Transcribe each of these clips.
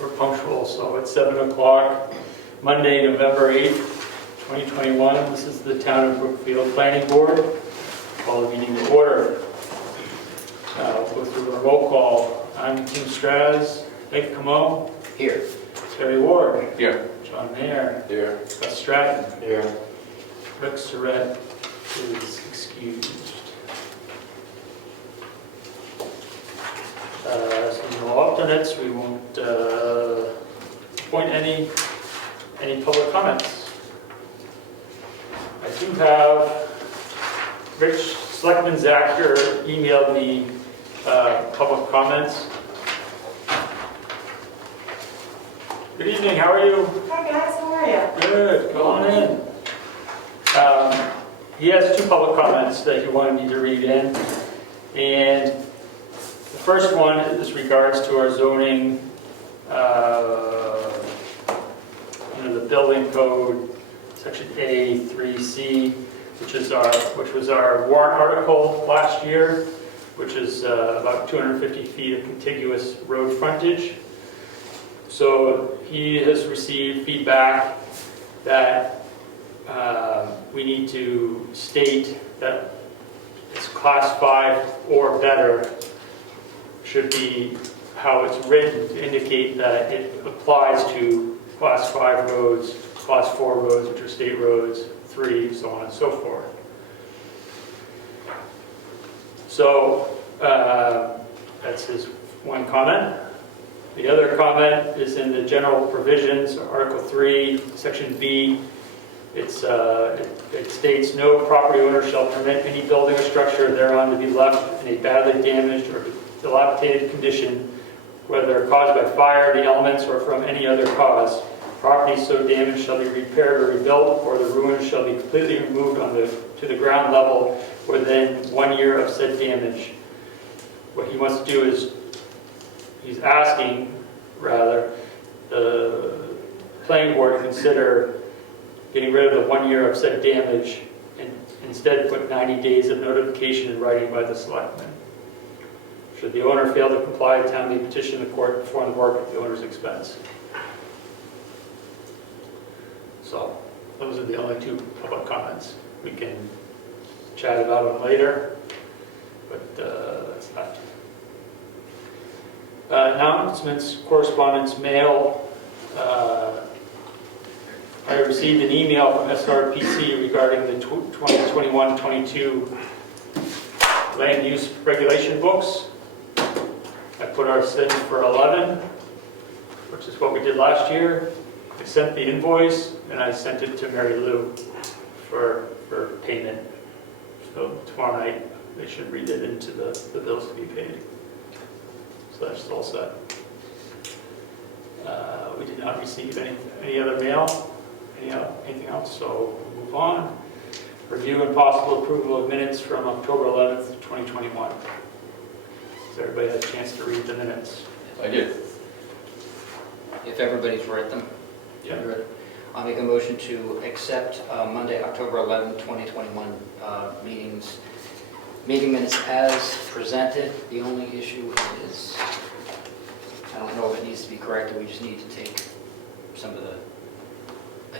we're punctual, so it's 7 o'clock, Monday, November 8th, 2021. This is the Town of Brookfield Planning Board. Call the meeting to order. We'll go through a roll call. I'm Tim Straz, Nick Comeau. Here. Terry Ward. Here. John Mayer. Here. Gus Stratton. Here. Rick Surratt is excused. So no alternates. We won't appoint any public comments. I do have Rich Selectman Zacher emailed me public comments. Good evening, how are you? Hi guys, how are you? Good, go on in. He has 2 public comments that he wanted me to read in. And the first one is regards to our zoning under the building code, section A3C, which was our warrant article last year, which is about 250 feet of contiguous road frontage. So he has received feedback that we need to state that it's class 5 or better should be how it's written to indicate that it applies to class 5 roads, class 4 roads, which are state roads, 3, so on and so forth. So that's his one comment. The other comment is in the general provisions, Article 3, Section B. It states, no property owner shall permit any building or structure thereon to be left in a badly damaged or dilapidated condition, whether caused by fire, the elements, or from any other cause. Property so damaged shall be repaired or rebuilt, or the ruins shall be completely removed to the ground level within 1 year of said damage. What he wants to do is, he's asking, rather, the planning board to consider getting rid of the 1 year of said damage and instead put 90 days of notification in writing by the selectmen. Should the owner fail to comply, the town may petition the court to perform the work at the owner's expense. So those are the only 2 public comments. We can chat about them later, but that's that. Announcements, correspondence, mail. I received an email from SRPC regarding the 2021-22 land use regulation books. I put ours in for 11, which is what we did last year. I sent the invoice and I sent it to Mary Lou for payment. So tomorrow night they should read it into the bills to be paid. So that's all set. We did not receive any other mail, anything else, so we'll move on. Review and possible approval of minutes from October 11th, 2021. Has everybody had a chance to read the minutes? I did. If everybody's read them. Yeah. Read it. I'll make a motion to accept Monday, October 11th, 2021 meeting minutes as presented. The only issue is, I don't know if it needs to be corrected, we just need to take some of the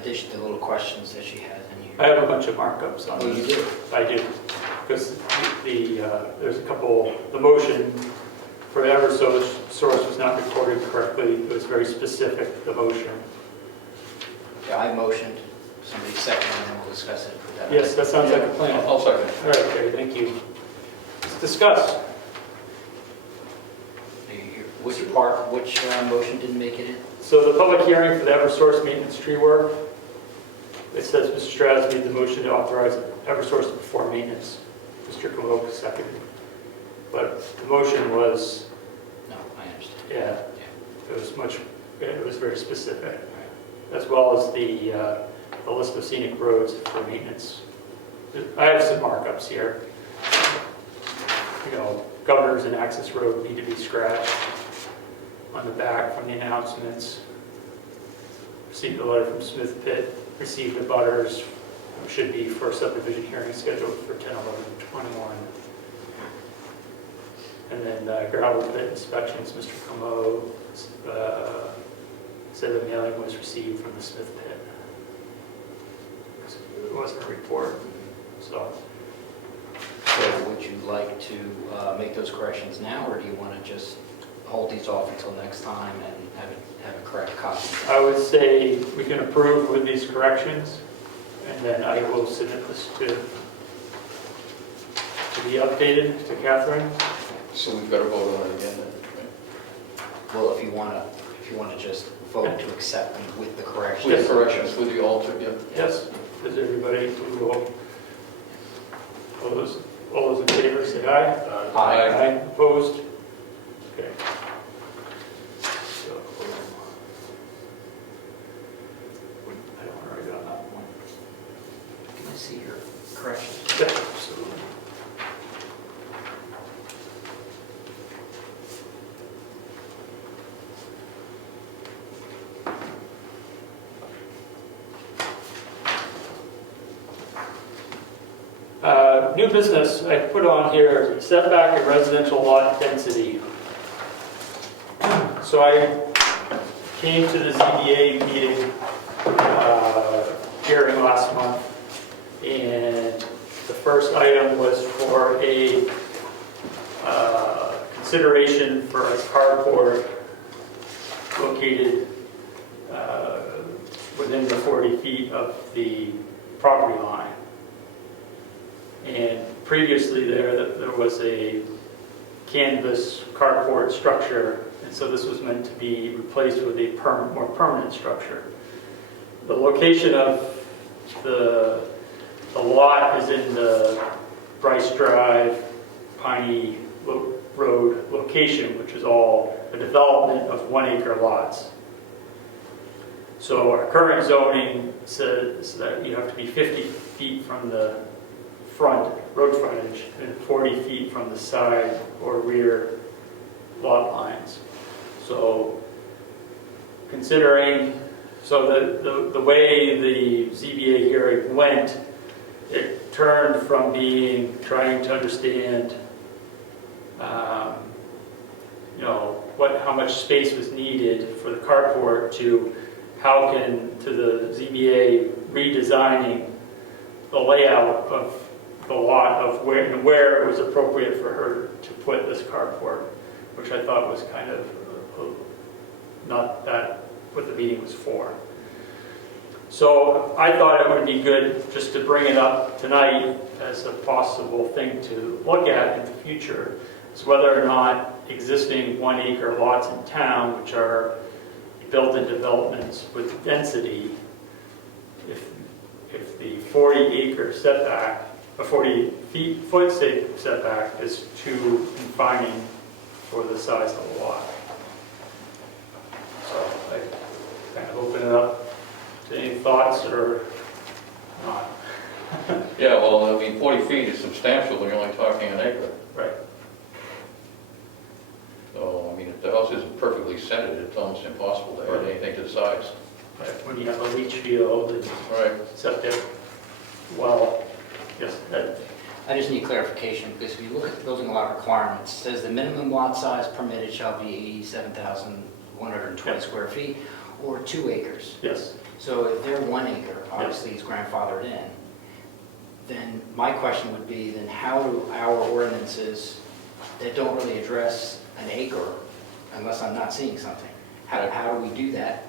the little questions that she has in here. I have a bunch of markups on Oh, this. you do? I do, because there's a couple, the motion for Eversource was not recorded correctly. It was very specific, the motion. Yeah, I motioned, somebody seconded, and then we'll discuss it. Yes, that sounds like a plan. I'll second. All right, Gary, thank you. Let's discuss. Which motion didn't make it in? So the public hearing for the Eversource maintenance tree work, it says Mr. Strauss made the motion to authorize Eversource to perform maintenance. Mr. Comeau seconded. But the motion was, No, I understand. yeah, it was very specific, as well as the list of scenic roads for maintenance. I have some markups here. Governors and access road need to be scratched on the back from the announcements. Received a letter from Smith Pitt, received the butters, should be for subdivision hearing scheduled for 10/11/21. And then gravel pit inspections, Mr. Comeau said the mailing was received from the Smith pit. It wasn't a report, so. So would you like to make those corrections now, or do you want to just hold these off until next time and have a correct copy? I would say we can approve with these corrections, and then I will submit this to be updated to Catherine. So we've got to vote on it again then? Well, if you want to just vote to accept them with the corrections. With corrections, with the alter, yeah. Yes, does everybody, we will, all those in favor say aye. Aye. Aye, opposed? Okay. So, I don't want to write on that one. Can I see your corrections? Yeah, absolutely. New business, I put on here, setback and residential lot density. So I came to the ZBA meeting, hearing last month, and the first item was for a consideration for a carport located within the 40 feet of the property line. And previously there was a canvas carport structure, and so this was meant to be replaced with a more permanent structure. The location of the lot is in the Bryce Drive, Piney Road location, which is all a development of 1 acre lots. So our current zoning says that you have to be 50 feet from the front, road frontage, and 40 feet from the side or rear lot lines. So considering, so the way the ZBA hearing went, it turned from trying to understand, how much space was needed for the carport to the ZBA redesigning the layout of the lot of where it was appropriate for her to put this carport, which I thought was kind of not that what the meeting was for. So I thought it would be good just to bring it up tonight as a possible thing to look at in the future, is whether or not existing 1 acre lots in town, which are built-in developments with density, if the 40 acre setback, a 40 foot setback is too confining for the size of the lot. So I kind of open it up to any thoughts or not. Yeah, well, I mean, 40 feet is substantial when you're only talking an acre. Right. So, I mean, if the house isn't perfectly centered, it's almost impossible to add anything to the sides. Right. When you have a leach field and Right. septic, well, yes, that, I just need clarification, because if you look at the building lot requirements, it says the minimum lot size permitted shall be 87,120 square feet, or 2 acres. yes. So if they're 1 acre, obviously it's grandfathered in, then my question would be, then how do our ordinances that don't really address an acre, unless I'm not seeing something, how do we do that?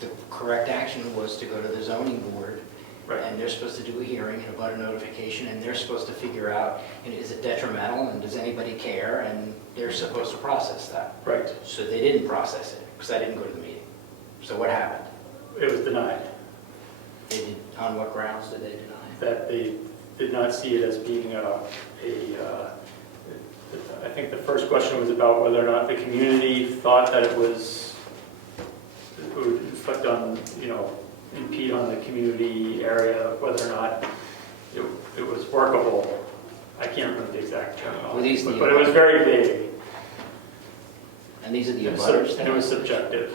The correct action was to go to the zoning board, Right. and they're supposed to do a hearing and a butter notification, and they're supposed to figure out, is it detrimental, and does anybody care, and they're supposed to process that. Right. So they didn't process it, because I didn't go to the meeting. So what happened? It was denied. They did, on what grounds did they deny it? That they did not see it as being I think the first question was about whether or not the community thought that it would reflect on, impede on the community area, whether or not it was workable. I can't remember the exact Were these term, the but it was very vague. And these are the And abutters? it was subjective.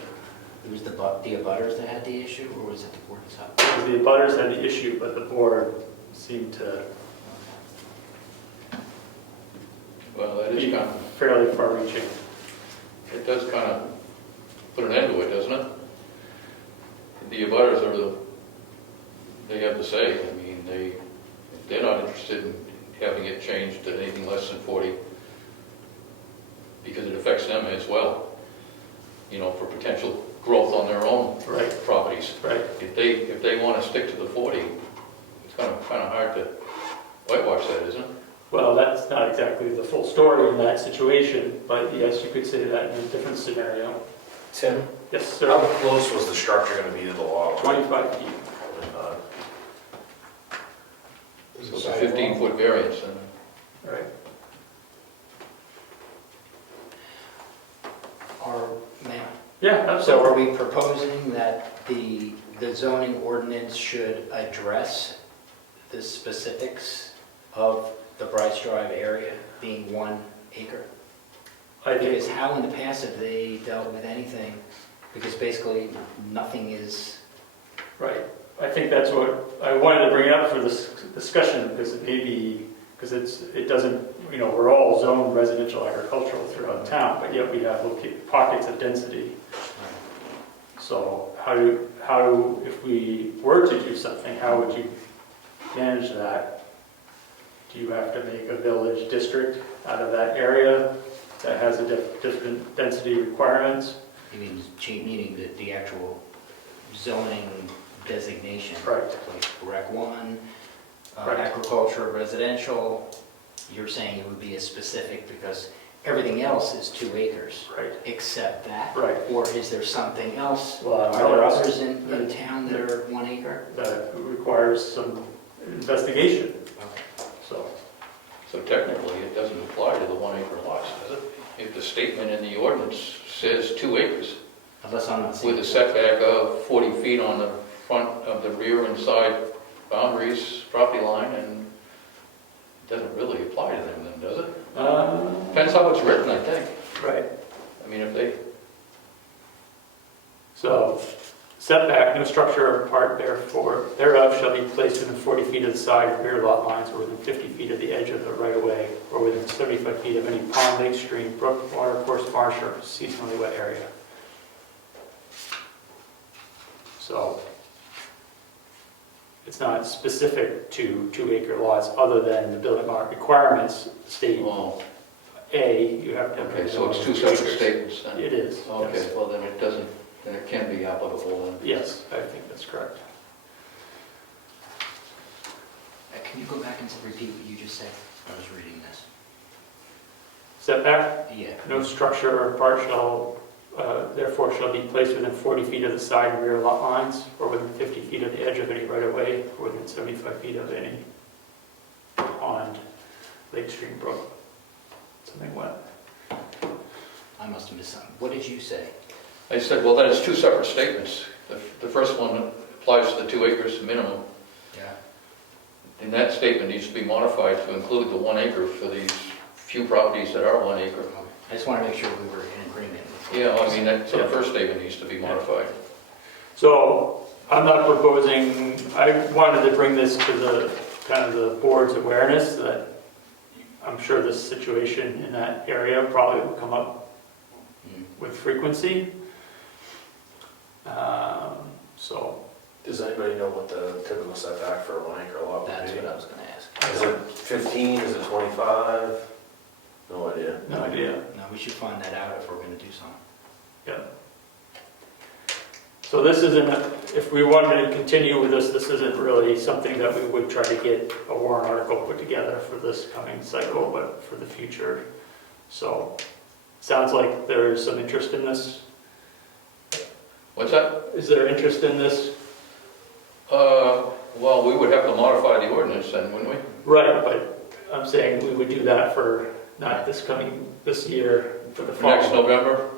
It was the abutters that had the issue, or was it the board itself? The abutters had the issue, but the board seemed to Well, that is be kind of... fairly far-reaching. It does kind of put an end to it, doesn't it? The abutters they have the say. I mean, they're not interested in having it changed to anything less than 40 because it affects them as well, you know, for potential growth on their own properties. Right. If they want to stick to the 40, it's kind of hard to whitewash that, isn't it? Well, that's not exactly the full story in that situation, but yes, you could say that in a different scenario. Tim, Yes, how sir. close was the structure going to be to the lot? 25 feet. So it's a 15-foot variance, and Right. Ma'am, Yeah, so are absolutely. we proposing that the zoning ordinance should address the specifics of the Bryce Drive area being 1 acre? I Because think, how in the past have they dealt with anything? Because basically, nothing is, right. I think that's what, I wanted to bring it up for this discussion, because it may be, because it doesn't, you know, we're all zoned residential agricultural throughout town, but yet we have pockets of density. So if we were to do something, how would you manage that? Do you have to make a village district out of that area that has a different density requirements? you mean, meaning the actual zoning designation? Right. Like Rec 1, Right. agriculture, residential, you're saying it would be as specific because everything else is 2 acres, Right, except that? right. Or is there something else? Well, Are there others in town that are 1 acre? That requires some investigation, Okay. so. technically, it doesn't apply to the 1 acre lots, does it? If the statement in the ordinance says 2 acres, Unless I'm not seeing. with a setback of 40 feet on the front of the rear and side boundaries, property line, and it doesn't really apply to them then, does it? Depends how it's written, I think. Right. I mean, if they, So, setback, no structure or part thereof shall be placed within 40 feet of the side or rear lot lines, or within 50 feet of the edge of the right-of-way, or within 75 feet of any pond, lake, stream, brook, water course, marsh, or seasonally wet area. So, it's not specific to 2 acre lots, other than the building lot requirements state, well, A, you have to have. okay, so it's 2 separate statements then? It is, Okay, yes. well then it can be applicable then. Yes, I think that's correct. Can you go back and repeat what you just said? I was reading this. Setback, Yeah. no structure or part therefore shall be placed within 40 feet of the side and rear lot lines, or within 50 feet of the edge of any right-of-way, or within 75 feet of any pond, lake, stream, brook, something wet. I must have missed something. What did you say? I said, well, then it's 2 separate statements. The first one applies to the 2 acres minimum, Yeah. and that statement needs to be modified to include the 1 acre for these few properties that are 1 acre. I just want to make sure we were in agreement. Yeah, I mean, so the first statement needs to be modified. So I'm not proposing, I wanted to bring this to the kind of the board's awareness that I'm sure this situation in that area probably will come up with frequency. So Does anybody know what the typical setback for a 1 acre lot would That's be? what I was going to ask. Is it 15, is it 25? No idea. no idea. No, we should find that out if we're going to do something. Yeah. So this isn't, if we wanted to continue with this isn't really something that we would try to get a warrant article put together for this coming cycle, but for the future. So, sounds like there is some interest in this. What's that? Is there interest in this? Well, we would have to modify the ordinance then, wouldn't we? Right, but I'm saying we would do that for, not this year, for the fall. Next November?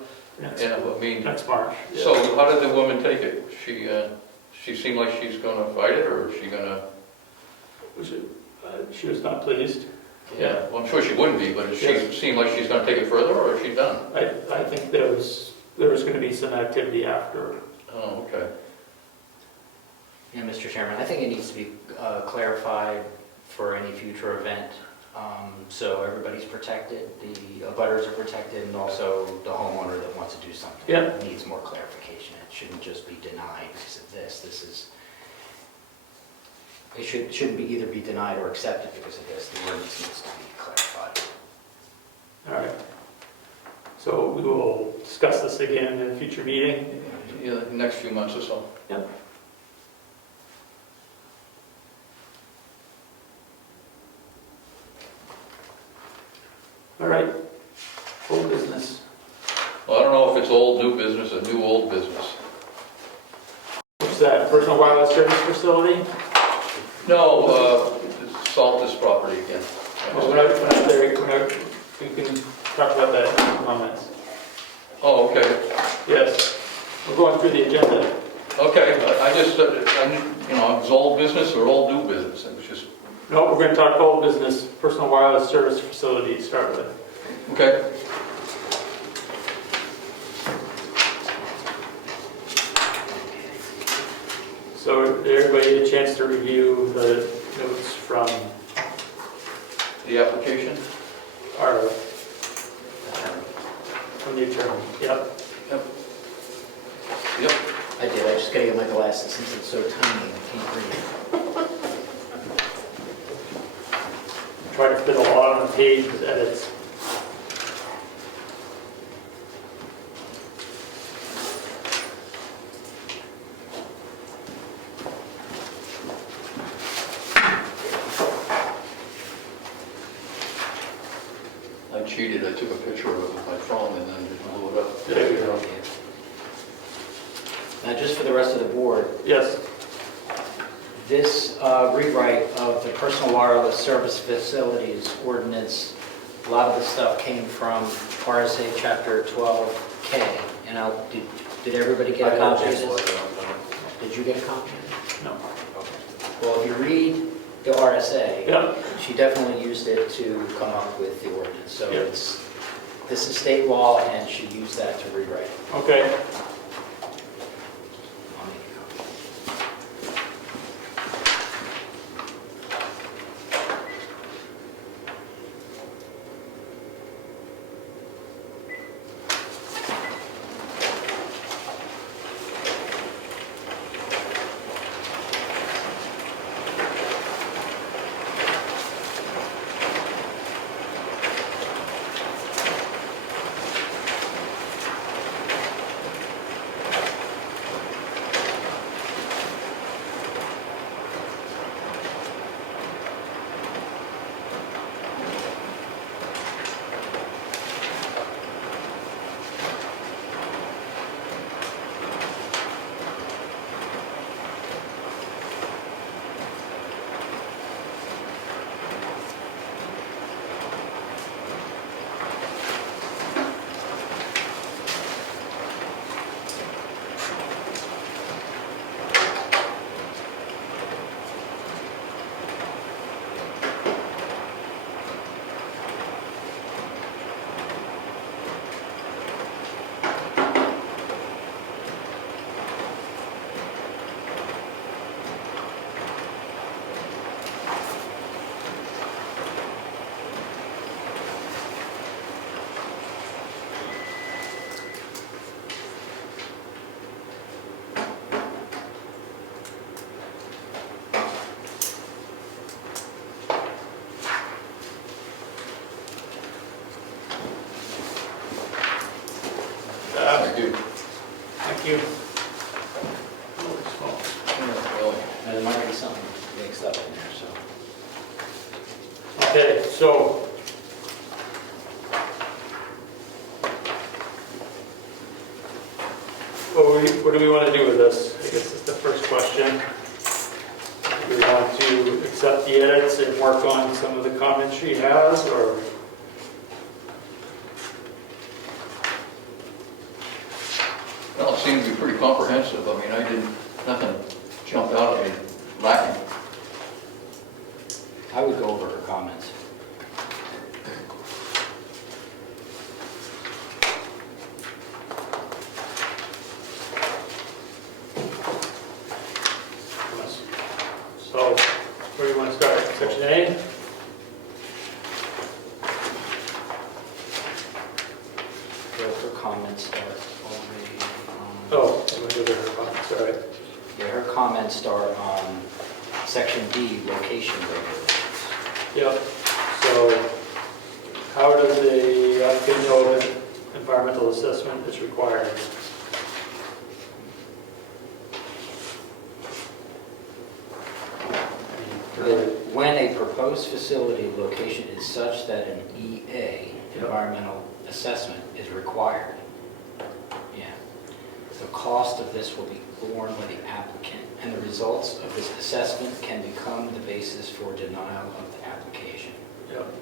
Next, Yeah, I mean, next March. yeah. so how did the woman take it? She seemed like she's gonna fight it, or is she gonna? She was not pleased. Yeah, well, I'm sure she wouldn't be, but does she Yeah. seem like she's gonna take it further, or is she done? I think there was going to be some activity after. Oh, okay. Yeah, Mr. Chairman, I think it needs to be clarified for any future event So everybody's protected, the abutters are protected, and also the homeowner that wants to do something. Yeah. Needs more clarification. It shouldn't just be denied because of this. This is, it shouldn't be either be denied or accepted because of this. The ordinance needs to be clarified. All right. So we will discuss this again in a future meeting. Yeah, the next few months or so. Yep. All right, old business. Well, I don't know if it's old new business or new old business. What's that, personal wireless service facility? No, salt this property again. Well, we're not there, we can talk about that in a moment. Oh, okay. Yes, we're going through the agenda. Okay, I just, you know, it's old business or old new business, it was just, No, we're going to talk old business, personal wireless service facility to start with. okay. So did everybody get a chance to review the notes from The application? our, from the attorney? Yep. Yep. Yep. I did, I just gotta get my glasses since it's so tiny, I can't read. Try to fit a lot on the page with edits. I cheated, I took a picture of it with my phone and then just blew it up. There you go. Now, just for the rest of the board, Yes. this rewrite of the personal wireless service facilities ordinance, a lot of the stuff came from RSA Chapter 12K. And did everybody get a copy of this? Did you get a copy of it? No. Well, if you read the RSA, Yep. she definitely used it to come up with the ordinance. So Yeah. this is state law, and she used that to rewrite it. Okay. I'll make a copy. Thank you. Thank you. Holy smokes. Yeah, really. Now, there might be something mixed up in there, so. Okay, so what do we want to do with this? I guess is the first question. Do we want to accept the edits and work on some of the comments she has, or? Well, it seemed to be pretty comprehensive. I mean, nothing jumped out at me lacking. I would go over her comments. So, where do you want to start? Section A? Oh, I'm going to go to her comments, all right. Yeah, her comments start on section D, location regulations. Yep, so how does the applicant know that environmental assessment is required? When a proposed facility location is such that an EA, environmental assessment, is required. Yeah. The cost of this will be borne by the applicant, and the results of this assessment can become the basis for denial of the application. Yep.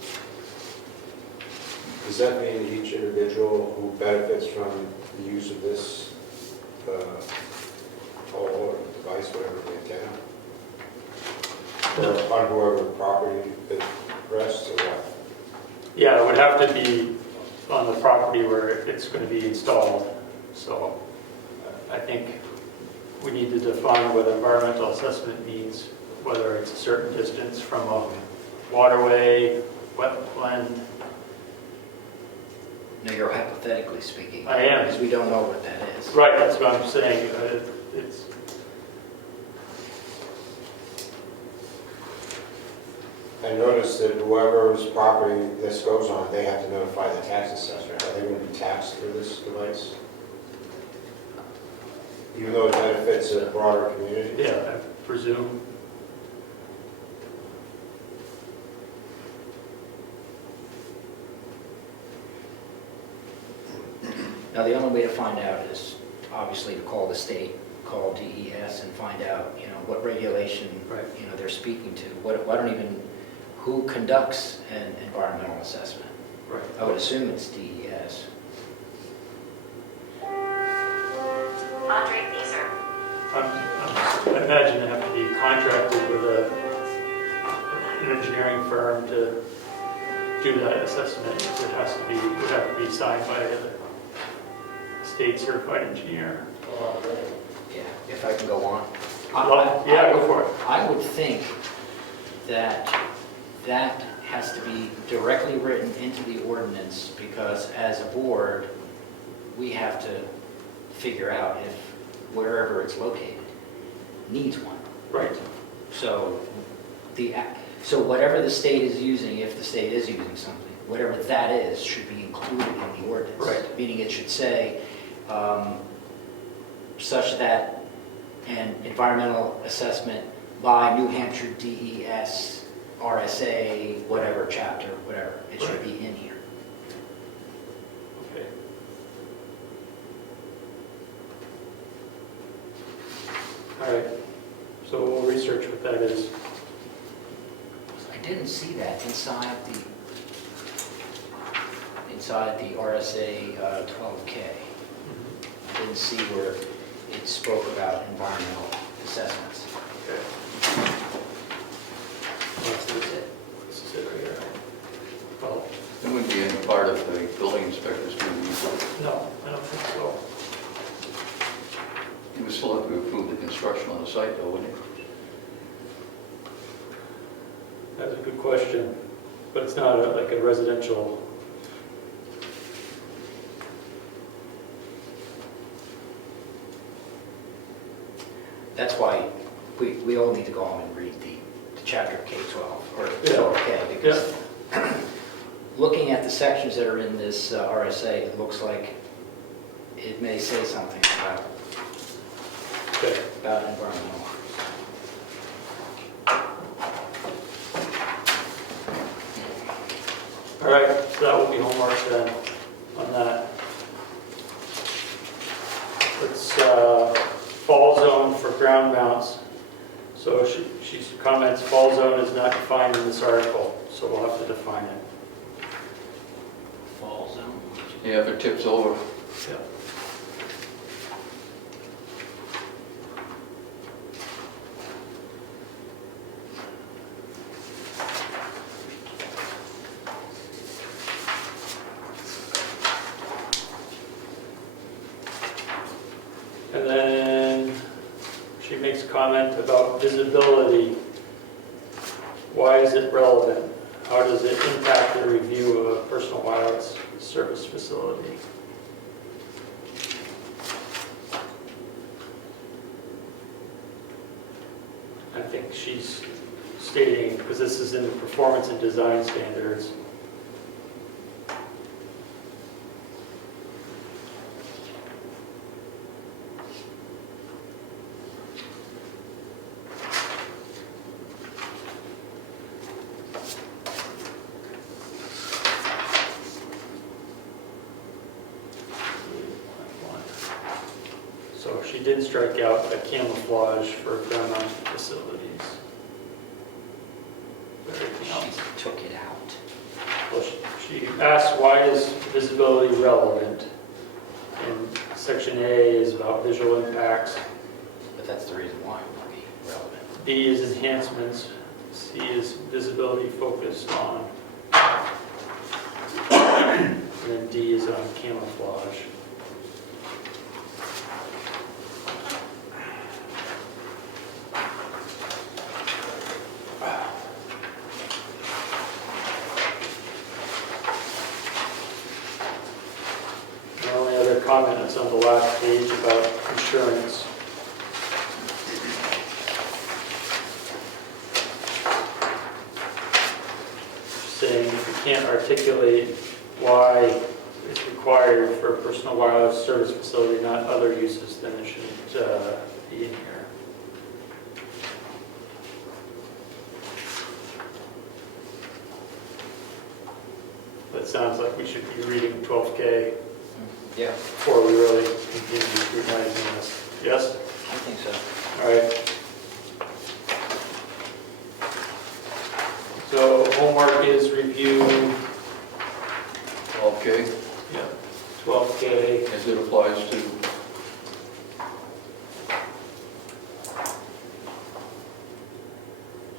Does that mean each individual who benefits from the use of this pole or device, whatever the antenna, or on whoever property it rests or what? Yeah, it would have to be on the property where it's going to be installed. So I think we need to define what environmental assessment means, whether it's a certain distance from a waterway, wetland. No, you're hypothetically speaking. I am. Because we don't know what that is. Right, that's what I'm saying. It's I noticed that whoever's property this goes on, they have to notify the tax assessor. Are they going to be taxed for this device? Even though it benefits a broader community? yeah, I presume. Now, the only way to find out is obviously to call the state, call DES and find out, what regulation, Right. they're speaking to. I don't even, who conducts an environmental assessment? Right. I would assume it's DES. Andre Feser. I imagine they have to be contracted with an engineering firm to do that assessment. It would have to be signed by a state certified engineer. Yeah, if I can go on. Well, yeah, go for it. I would think that that has to be directly written into the ordinance, because as a board, we have to figure out if wherever it's located needs one. Right. So whatever the state is using, if the state is using something, whatever that is, should be included in the ordinance. Right. Meaning it should say, such that an environmental assessment by New Hampshire DES, RSA, whatever chapter, whatever, it should Right. be in here. Okay. All right. So we'll research what that is. I didn't see that inside the RSA 12K. I didn't see where it spoke about environmental assessments. Okay. This is it right here. Well, It wouldn't be any part of the building inspector's duties. no, I don't think so. He would still have to approve the construction on the site though, wouldn't he? That's a good question, but it's not like a residential. That's why we all need to go home and read the chapter K-12, or Yeah. 12K, because looking at the sections that are in this RSA, it looks like it may say something Okay. about environmental. All right, so that will be homework then on that. Let's fall zone for ground mounts. So she comments fall zone is not defined in this article, so we'll have to define it. Fall zone? Yeah, if it tips over. Yeah. And then she makes a comment about visibility. Why is it relevant? How does it impact the review of a personal wireless service facility? think she's stating, because this is in the performance and design standards. So she did strike out the camouflage for ground-mounted facilities. Everything else. She took it out. Well, she asked, why is visibility relevant? And section A is about visual impacts. But that's the reason why it would be relevant. B is enhancements. C is visibility focused on. And then D is on camouflage. The only other comment is on the last page about insurance. Saying if you can't articulate why it's required for a personal wireless service facility, not other uses, then it shouldn't be in here. That sounds like we should be reading 12K Yeah, before we really continue scrutinizing this. Yes? I think so. All right. So homework is review, Okay, 12K. as it applies to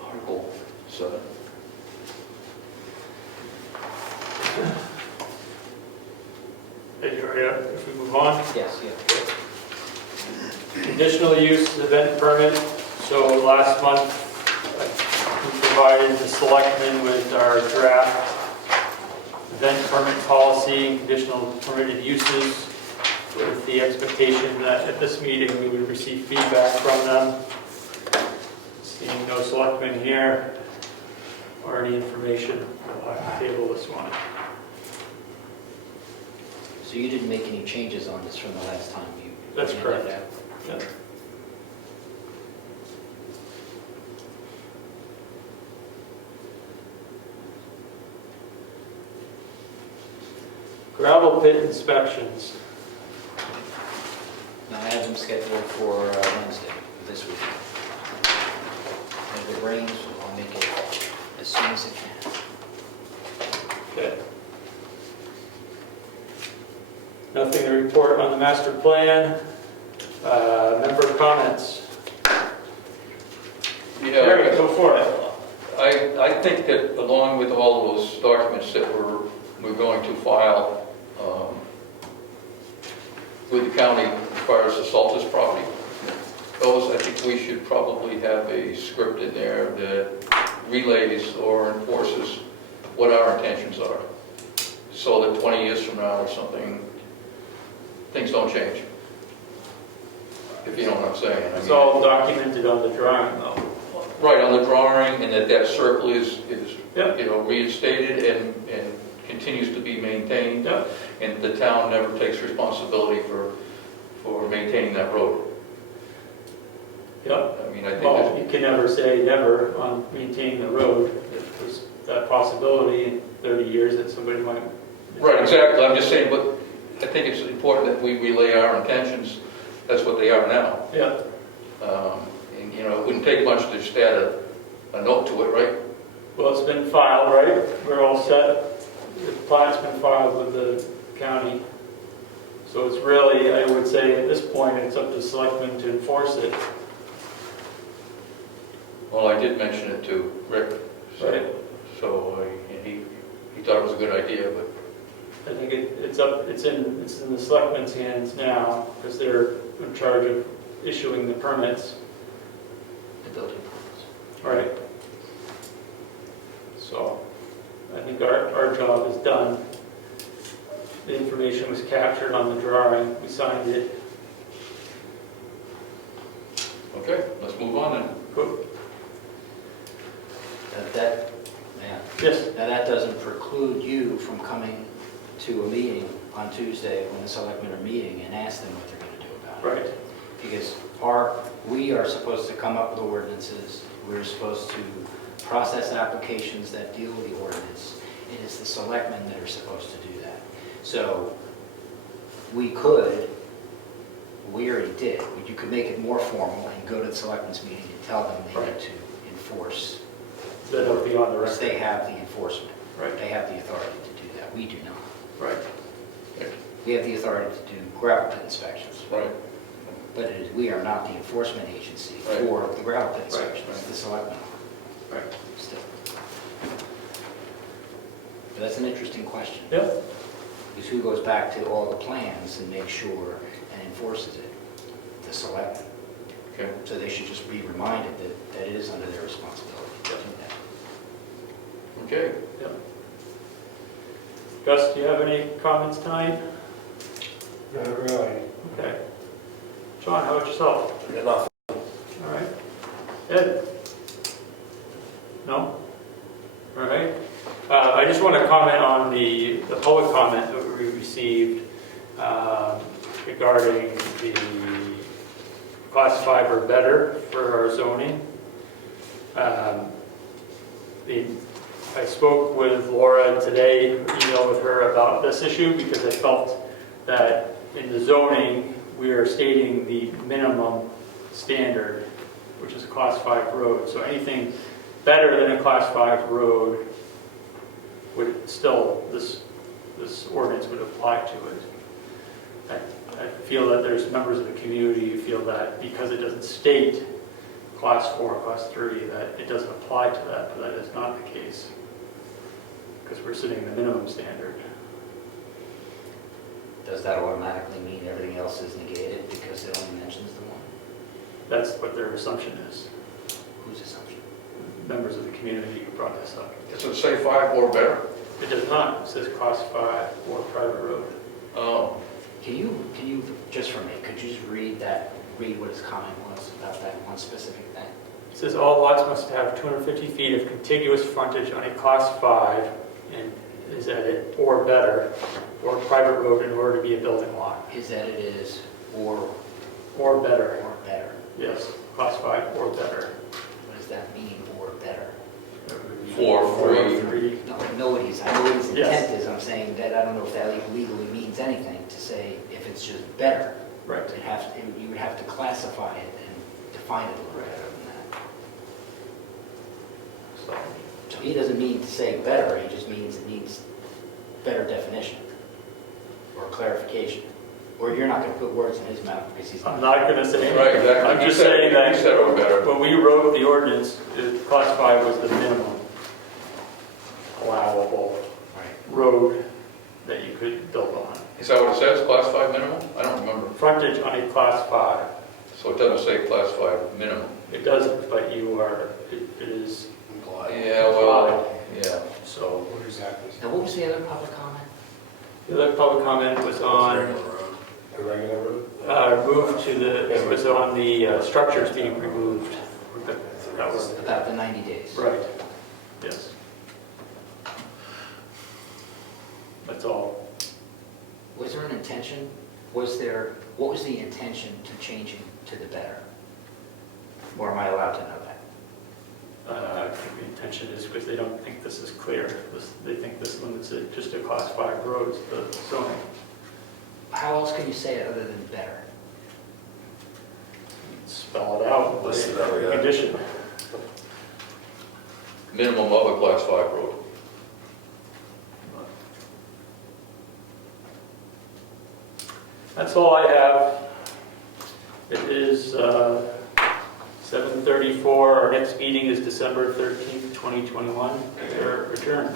Article 7. If we move on. Yes, yeah. Conditional use event permit. So last month, we provided the selectmen with our draft event permit policy and conditional permitted uses with the expectation that at this meeting, we would receive feedback from them. Seeing no selectmen here or any information, we'll have to table this one. So you didn't make any changes on this from the last time you... That's handed correct. it out? Yeah. Gravel pit inspections. No, I have them scheduled for Wednesday, this week. And if it rains, I'll make it as soon as it can. Okay. Nothing to report on the master plan. Member comments. Gary, Yeah, go for it. I think that along with all of those documents that we're going to file with the county as far as the Saltus property goes, I think we should probably have a script in there that relays or enforces what our intentions are, so that 20 years from now or something, things don't change. If you know what I'm saying. I It's mean, all documented on the drawing, though. right on the drawing, and that circle is Yep. reinstated and continues to be maintained. Yep. And the town never takes responsibility for maintaining that road. Yep. I mean, I think Well, that, you can never say never on maintaining the road. If there's that possibility in 30 years that somebody might... right, exactly, I'm just saying, but I think it's important that we relay our intentions. That's what they are now. Yeah. And, it wouldn't take much to just add a note to it, right? Well, it's been filed, right? We're all set. The plat's been filed with the county. So it's really, I would say at this point, it's up to the selectmen to enforce it. Well, I did mention it to Rick, Right. so he thought it was a good idea, but I think it's in the selectmen's hands now because they're in charge of issuing the permits. The building permits. Right. So I think our job is done. The information was captured on the drawing. We signed it. okay, let's move on then. Good. Yeah. Yes, Now, that doesn't preclude you from coming to a meeting on Tuesday when the selectmen are meeting and ask them what they're going to do about it. right, Because we are supposed to come up with ordinances, we're supposed to process applications that deal with the ordinance. It is the selectmen that are supposed to do that. So we already did, but you could make it more formal and go to the selectmen's meeting and tell them they need Right. to enforce. that'll be on the Because they record. have the enforcement. Right. They have the authority to do that. We do not. Right, We have the authority to do gravel pit inspections, Right. but we are not the enforcement agency Right. for the gravel pit Right, inspections. right. The selectmen are. right. Still. But that's an interesting question, Yep, because who goes back to all the plans and makes sure and enforces it? The selectmen. Okay. So they should just be reminded that it is under their responsibility to do that. Okay. yep. Gus, do you have any comments tonight? Not really. Okay. John, how about yourself? Enough. All right. Ed? No? All right. I just want to comment on the public comment that we received regarding the class 5 or better for our zoning. I spoke with Laura today, emailed with her about this issue because I felt that in the zoning, we are stating the minimum standard, which is a class 5 road. So anything better than a class 5 road would still, this ordinance would apply to it. I feel that there's members of the community who feel that because it doesn't state class 4, class 3, that it doesn't apply to that, but that is not the case. Because we're sitting in the minimum standard. Does that automatically mean everything else is negated because it only mentions the one? That's what their assumption is. Whose assumption? Members of the community who brought this up. Does it say 5 or better? It does not. It says class 5 or private road. Oh, Can you, just for me, could you just read what his comment was about that one specific thing? It says all lots must have 250 feet of contiguous frontage on a class 5 and is at it or better, or private road in order to be a building lot. Is that it is or Better. better? Yes, class 5 or better. What does that mean, or better? 4, 3. 3. No, I know what his intent Yes. is. I'm saying that I don't know if that legally means anything to say if it's just better. Right. You would have to classify it and define it a little better than that. So, So he doesn't mean to say better, he just means it needs better definition or clarification. Or you're not going to put words in his mouth because he's I'm not. not going to say anything. Right, exactly. I'm You just said- saying that you said or better. when we wrote the ordinance, class 5 was the minimum allowable Right. road that you could build on. Is that what it says, class 5 minimum? I don't remember. Frontage on a class 5. So it doesn't say class 5 minimum. It doesn't, but it is, Yeah, well, yeah. so. What exactly is Now, what was the other public comment? The other public comment was on, a regular road? moved to it was on the structures being removed. That was, About the 90 days. right, yes. That's all. Was there an intention? What was the intention to changing to the better? Or am I allowed to know that? I think the intention is because they don't think this is clear. They think this limits it just to class 5 roads, the zoning. How else can you say it other than better? Spell it out, List it the out, yeah. condition. Minimum of a class 5 road. That's all I have. It is 7:34. Our next meeting is December 13th, 2021. We're adjourned.